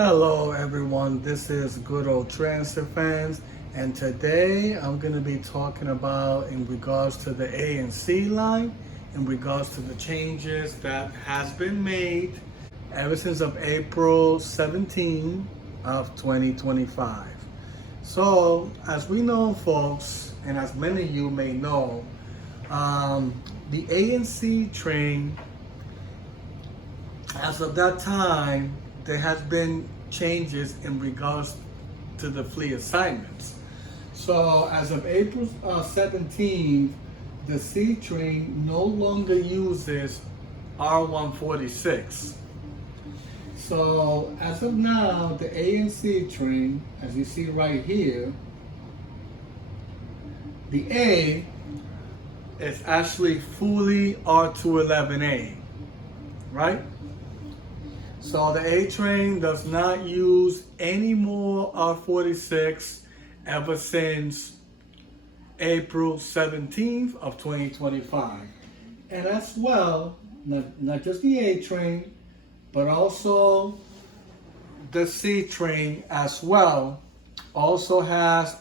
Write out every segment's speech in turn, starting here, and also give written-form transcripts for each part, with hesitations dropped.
Hello everyone, this is Good Old Transfer Fans, and today I'm going to be talking about in regards to the A and C line, in regards to the changes that has been made ever since of April 17 of 2025. So as we know folks, and as many of you may know, the A and C train, as of that time, there has been changes in regards to the fleet assignments. So as of April 17th, the C train no longer uses R146. So as of now, the A and C train, as you see right here, the A is actually fully R211A, right? So the A train does not use any more R46 ever since April 17th of 2025. And as well, not just the A train, but also the C train as well also has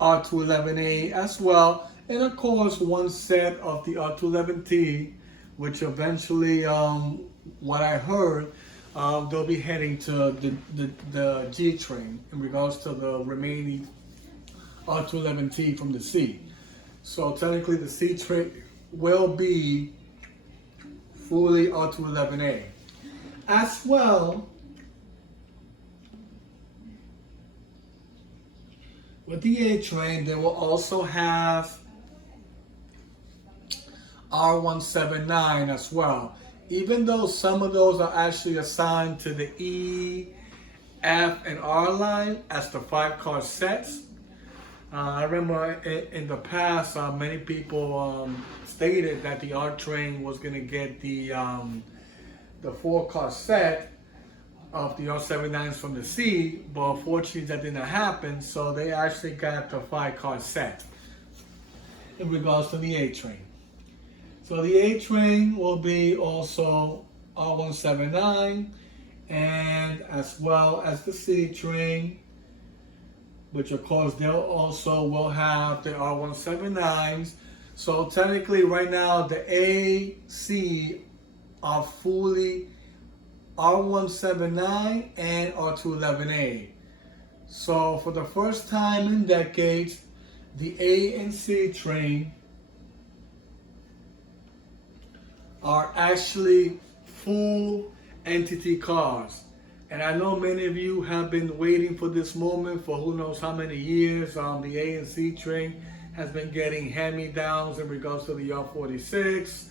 R211A as well. And of course, one set of the R211T, which eventually, what I heard, they'll be heading to the G train in regards to the remaining R211T from the C. So technically the C train will be fully R211A. As well, with the A train, they will also have R179 as well. Even though some of those are actually assigned to the E, F, and R line as the 5-car sets. I remember in the past, many people stated that the R train was going to get the 4-car set of the R79s from the C, but unfortunately that didn't happen, so they actually got the 5-car set in regards to the A train. So the A train will be also R179, and as well as the C train, which of course they'll also will have the R179s. So technically right now the A, C are fully R179 and R211A. So for the first time in decades, the A and C train are actually full entity cars. And I know many of you have been waiting for this moment for who knows how many years. The A and C train has been getting hand-me-downs in regards to the R46,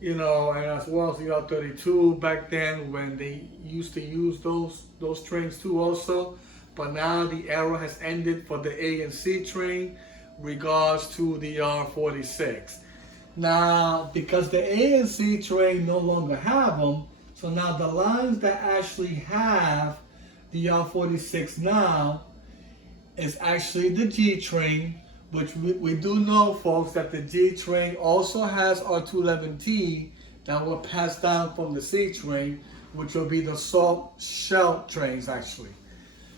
you know, and as well as the R32 back then when they used to use those trains too also. But now the era has ended for the A and C train regards to the R46. Now, because the A and C train no longer have them, so now the lines that actually have the R46 now is actually the G train, which we do know, folks, that the G train also has R211T that will pass down from the C train, which will be the soft shell trains actually.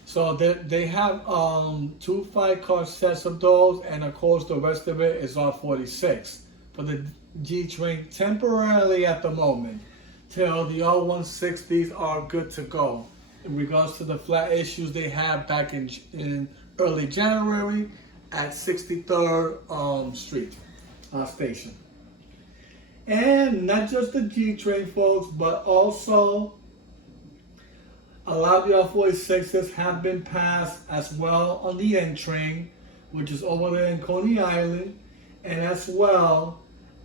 So they have 2 5-car sets of those, and of course the rest of it is R46 for the G train temporarily at the moment, till the R160s are good to go in regards to the flat issues they had back in early January at 63rd Street station. And not just the G train, folks, but also a lot of the R46s have been passed as well on the N train, which is over there in Coney Island, and as well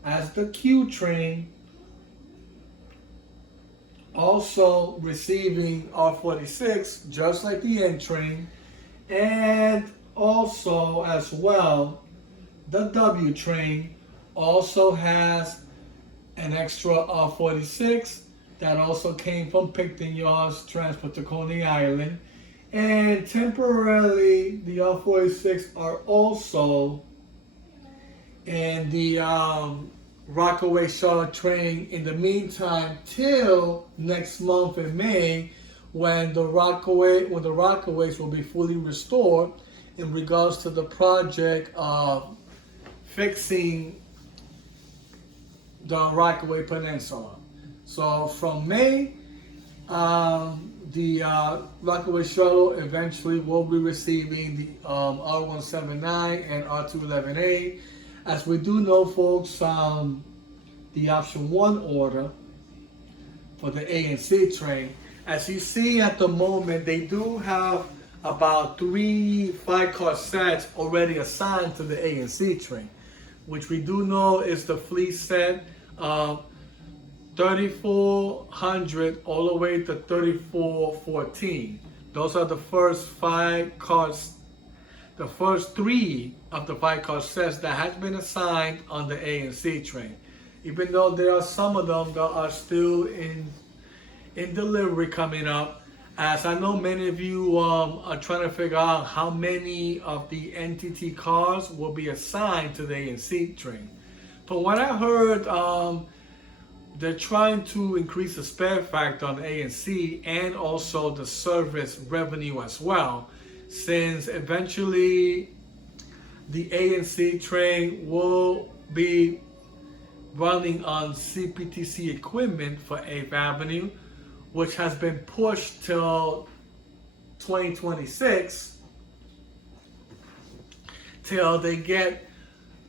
as the Q train also receiving R46 just like the N train, and also as well the W train also has an extra R46 that also came from Picton Yards transferred to Coney Island, and temporarily the R46 are also in the Rockaway Charlotte train in the meantime till next month in May, when the Rockaways will be fully restored in regards to the project of fixing the Rockaway Peninsula. So from May, the Rockaway Shuttle eventually will be receiving the R179 and R211A. As we do know, folks, the option 1 order for the A and C train, as you see at the moment, they do have about 3 5-car sets already assigned to the A and C train, which we do know is the fleet set of 3400 all the way to 3414. Those are the first 5 cars, the first 3 of the 5-car sets that has been assigned on the A and C train. Even though there are some of them that are still in delivery coming up, as I know many of you are trying to figure out how many of the NTT cars will be assigned to the A and C train. From what I heard, they're trying to increase the spare factor on A and C and also the service revenue as well, since eventually the A and C train will be running on CPTC equipment for 8th Avenue, which has been pushed till 2026 till they get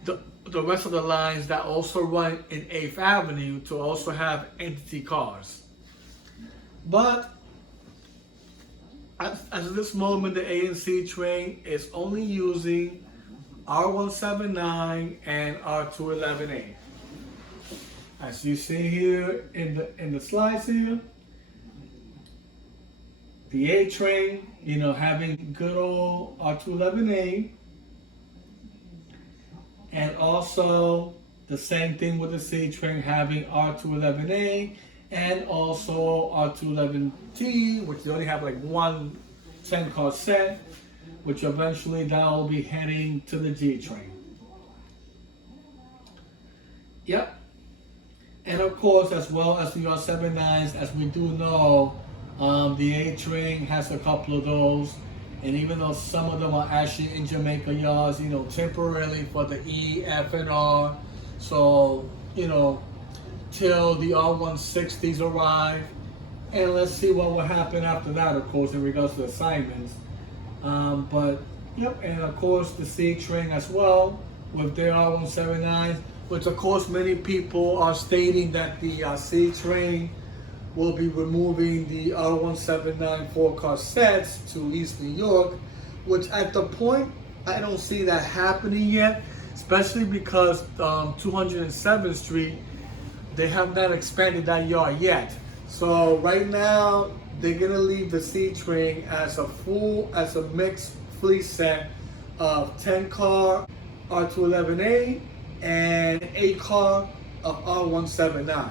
the rest of the lines that also run in 8th Avenue to also have entity cars. But at this moment, the A and C train is only using R179 and R211A. As you see here in the slides here, the A train, having good old R211A, and also the same thing with the C train, having R211A and also R211T, which they only have like one 10-car set, which eventually that will be heading to the G train. Yep. And of course, as well as the R79s, as we do know, the A train has a couple of those. And even though some of them are actually in Jamaica yards, temporarily for the E, F, and R. So, till the R160s arrive. And let's see what will happen after that, of course, in regards to assignments. But, yep, and of course the C train as well, with their R179s, which of course many people are stating that the C train will be removing the R179 4-car sets to East New York, which at the point, I don't see that happening yet, especially because 207th Street, they have not expanded that yard yet. So right now, they're gonna leave the C train as a mixed fleet set of 10-car R211A and 8-car of R179.